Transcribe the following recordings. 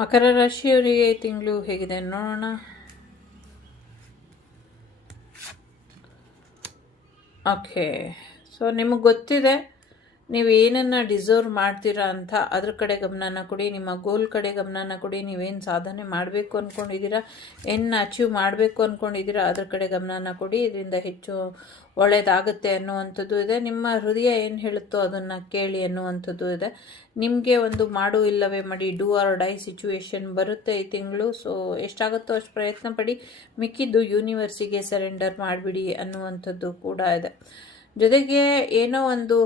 ಮಕರ ರಾಶಿಯವರಿಗೆ ಈ ತಿಂಗಳು ಹೇಗಿದೆ ನೋಡೋಣ. ಓಕೆ, ಸೊ ನಿಮಗೆ ಗೊತ್ತಿದೆ ನೀವು ಏನನ್ನು ಡಿಸರ್ವ್ ಮಾಡ್ತೀರಾ ಅಂತ. ಅದ್ರ ಕಡೆ ಗಮನನ ಕೊಡಿ, ನಿಮ್ಮ ಗೋಲ್ ಕಡೆ ಗಮನನ ಕೊಡಿ. ನೀವೇನು ಸಾಧನೆ ಮಾಡಬೇಕು ಅಂದ್ಕೊಂಡಿದ್ದೀರಾ, ಏನು ಅಚೀವ್ ಮಾಡಬೇಕು ಅಂದ್ಕೊಂಡಿದ್ದೀರಾ ಅದ್ರ ಕಡೆ ಗಮನನ ಕೊಡಿ. ಇದರಿಂದ ಹೆಚ್ಚು ಒಳ್ಳೆಯದಾಗುತ್ತೆ ಅನ್ನುವಂಥದ್ದು ಇದೆ. ನಿಮ್ಮ ಹೃದಯ ಏನು ಹೇಳುತ್ತೋ ಅದನ್ನು ಕೇಳಿ ಅನ್ನುವಂಥದ್ದು ಇದೆ. ನಿಮಗೆ ಒಂದು ಮಾಡು ಇಲ್ಲವೇ ಮಾಡಿ, ಡೂ ಆರ್ ಡೈ ಸಿಚುವೇಶನ್ ಬರುತ್ತೆ ಈ ತಿಂಗಳು. ಸೊ ಎಷ್ಟಾಗುತ್ತೋ ಅಷ್ಟು ಪ್ರಯತ್ನ ಪಡಿ, ಮಿಕ್ಕಿದ್ದು ಯೂನಿವರ್ಸಿಗೆ ಸರೆಂಡರ್ ಮಾಡಿಬಿಡಿ ಅನ್ನುವಂಥದ್ದು ಕೂಡ ಇದೆ. ಜೊತೆಗೆ ಏನೋ ಒಂದು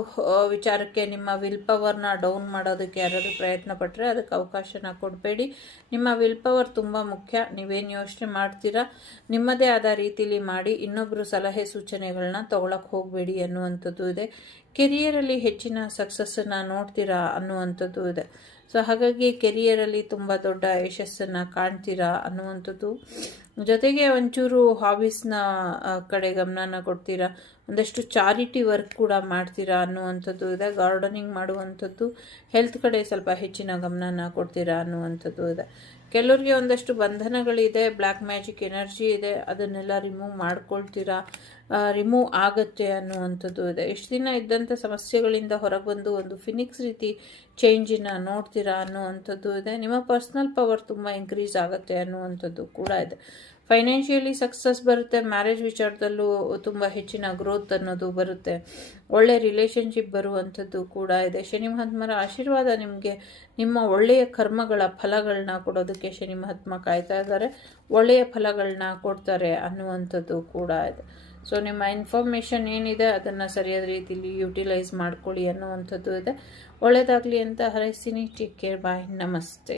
ವಿಚಾರಕ್ಕೆ ನಿಮ್ಮ ವಿಲ್ ಪವರ್ನ ಡೌನ್ ಮಾಡೋದಕ್ಕೆ ಯಾರಾದರೂ ಪ್ರಯತ್ನ ಪಟ್ಟರೆ ಅದಕ್ಕೆ ಅವಕಾಶನ ಕೊಡಬೇಡಿ. ನಿಮ್ಮ ವಿಲ್ ಪವರ್ ತುಂಬ ಮುಖ್ಯ. ನೀವೇನು ಯೋಚನೆ ಮಾಡ್ತೀರಾ ನಿಮ್ಮದೇ ಆದ ರೀತಿಲಿ ಮಾಡಿ, ಇನ್ನೊಬ್ಬರು ಸಲಹೆ ಸೂಚನೆಗಳನ್ನ ತೊಗೊಳಕ್ಕೆ ಹೋಗಬೇಡಿ ಅನ್ನುವಂಥದ್ದು ಇದೆ. ಕೆರಿಯರಲ್ಲಿ ಹೆಚ್ಚಿನ ಸಕ್ಸಸ್ಸನ್ನು ನೋಡ್ತೀರಾ ಅನ್ನುವಂಥದ್ದು ಇದೆ. ಸೊ ಹಾಗಾಗಿ ಕೆರಿಯರಲ್ಲಿ ತುಂಬ ದೊಡ್ಡ ಯಶಸ್ಸನ್ನು ಕಾಣ್ತೀರಾ ಅನ್ನುವಂಥದ್ದು. ಜೊತೆಗೆ ಒಂಚೂರು ಹಾಬೀಸ್ನ ಕಡೆ ಗಮನನ ಕೊಡ್ತೀರಾ, ಒಂದಷ್ಟು ಚಾರಿಟಿ ವರ್ಕ್ ಕೂಡ ಮಾಡ್ತೀರಾ ಅನ್ನುವಂಥದ್ದು ಇದೆ. ಗಾರ್ಡನಿಂಗ್ ಮಾಡುವಂಥದ್ದು, ಹೆಲ್ತ್ ಕಡೆ ಸ್ವಲ್ಪ ಹೆಚ್ಚಿನ ಗಮನನ ಕೊಡ್ತೀರಾ ಅನ್ನುವಂಥದ್ದು ಇದೆ. ಕೆಲವರಿಗೆ ಒಂದಷ್ಟು ಬಂಧನಗಳಿದೆ, ಬ್ಲ್ಯಾಕ್ ಮ್ಯಾಜಿಕ್ ಎನರ್ಜಿ ಇದೆ, ಅದನ್ನೆಲ್ಲ ರಿಮೂವ್ ಮಾಡ್ಕೊಳ್ತೀರಾ, ರಿಮೂವ್ ಆಗುತ್ತೆ ಅನ್ನುವಂಥದ್ದು ಇದೆ. ಇಷ್ಟು ದಿನ ಇದ್ದಂಥ ಸಮಸ್ಯೆಗಳಿಂದ ಹೊರಗೆ ಬಂದು ಒಂದು ಫಿನಿಕ್ಸ್ ರೀತಿ ಚೇಂಜಿನ ನೋಡ್ತೀರಾ ಅನ್ನುವಂಥದ್ದು ಇದೆ. ನಿಮ್ಮ ಪರ್ಸ್ನಲ್ ಪವರ್ ತುಂಬ ಇನ್ಕ್ರೀಸ್ ಆಗುತ್ತೆ ಅನ್ನುವಂಥದ್ದು ಕೂಡ ಇದೆ. ಫೈನಾನ್ಷಿಯಲಿ ಸಕ್ಸಸ್ ಬರುತ್ತೆ. ಮ್ಯಾರೇಜ್ ವಿಚಾರದಲ್ಲೂ ತುಂಬ ಹೆಚ್ಚಿನ ಗ್ರೋತ್ ಅನ್ನೋದು ಬರುತ್ತೆ. ಒಳ್ಳೆ ರಿಲೇಷನ್ಶಿಪ್ ಬರುವಂಥದ್ದು ಕೂಡ ಇದೆ. ಶನಿ ಮಹಾತ್ಮರ ಆಶೀರ್ವಾದ ನಿಮಗೆ ನಿಮ್ಮ ಒಳ್ಳೆಯ ಕರ್ಮಗಳ ಫಲಗಳನ್ನ ಕೊಡೋದಕ್ಕೆ ಶನಿ ಮಹಾತ್ಮ ಕಾಯ್ತಾ ಇದ್ದಾರೆ. ಒಳ್ಳೆಯ ಫಲಗಳನ್ನ ಕೊಡ್ತಾರೆ ಅನ್ನುವಂಥದ್ದು ಕೂಡ ಇದೆ. ಸೊ ನಿಮ್ಮ ಇನ್ಫಾರ್ಮೇಷನ್ ಏನಿದೆ ಅದನ್ನು ಸರಿಯಾದ ರೀತಿಯಲ್ಲಿ ಯುಟಿಲೈಸ್ ಮಾಡ್ಕೊಳ್ಳಿ ಅನ್ನುವಂಥದ್ದು ಇದೆ. ಒಳ್ಳೆಯದಾಗಲಿ ಅಂತ ಹಾರೈಸ್ತೀನಿ. ಟೇಕ್ ಕೇರ್, ಬಾಯ್, ನಮಸ್ತೆ.